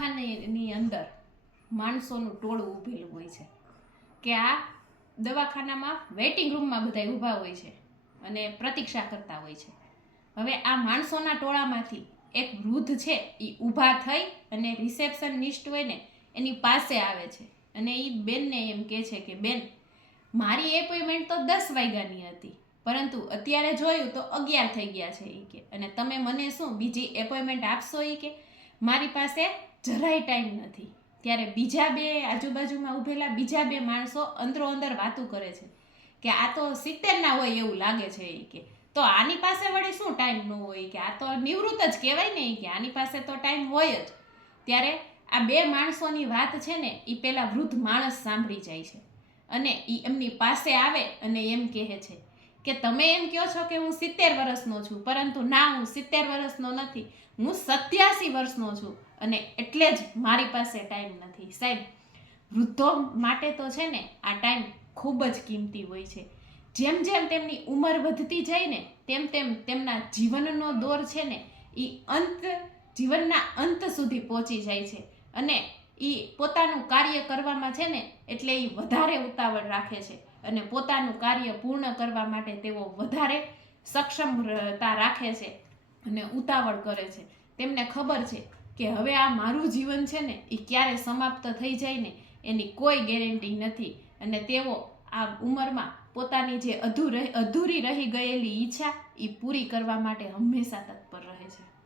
દવાખાનાની અંદર માણસોનું ટોળું ઊભેલું હોય છે. કે આ દવાખાનામાં વેઇટિંગ રૂમમાં બધા ઊભા હોય છે અને પ્રતીક્ષા કરતા હોય છે. હવે આ માણસોના ટોળામાંથી એક વૃદ્ધ છે, એ ઊભા થઈ અને રિસેપ્શનિસ્ટ હોય ને એની પાસે આવે છે. અને એ બેનને એમ કહે છે કે, બેન, મારી એપોઇન્ટમેન્ટ તો દસ વાગ્યાની હતી, પરંતુ અત્યારે જોયું તો અગિયાર થઈ ગયા છે એ કે. અને તમે મને શું, બીજી એપોઇન્ટમેન્ટ આપશો એ કે? મારી પાસે જરાય ટાઈમ નથી. ત્યારે બીજા બે આજુબાજુમાં ઊભેલા બીજા બે માણસો અંદરો અંદર વાતું કરે છે. કે આ તો સિત્તેરના હોય એવું લાગે છે એ કે. તો આની પાસે વળી શું ટાઈમ ન હોય કે? આ તો નિવૃત્ત જ કહેવાય ને કે. આની પાસે તો ટાઈમ હોય જ. ત્યારે આ બે માણસોની વાત છે ને એ પેલા વૃદ્ધ માણસ સાંભળી જાય છે. અને એ એમની પાસે આવે અને એમ કહે છે કે તમે એમ કહો છો કે હું સિત્તેર વર્ષનો છું, પરંતુ ના, હું સિત્તેર વર્ષનો નથી. હું સત્યાસી વર્ષનો છું અને એટલે જ મારી પાસે ટાઈમ નથી. સાહેબ, વૃદ્ધો માટે તો છે ને આ ટાઈમ ખૂબ જ કિંમતી હોય છે. જેમ જેમ તેમની ઉંમર વધતી જાય ને, તેમ તેમ તેમના જીવનનો દોર છે ને એ અંત, જીવનના અંત સુધી પહોંચી જાય છે. અને એ પોતાનું કાર્ય કરવામાં છે ને, એટલે એ વધારે ઉતાવળ રાખે છે. અને પોતાનું કાર્ય પૂર્ણ કરવા માટે તેઓ વધારે સક્ષમતા રાખે છે અને ઉતાવળ કરે છે. તેમને ખબર છે કે હવે આ મારું જીવન છે ને એ ક્યારે સમાપ્ત થઈ જાય ને, એની કોઈ ગેરંટી નથી. અને તેઓ આ ઉંમરમાં પોતાની જે અધૂર અધૂરી રહી ગયેલી ઈચ્છા એ પૂરી કરવા માટે હંમેશા તત્પર રહે છે.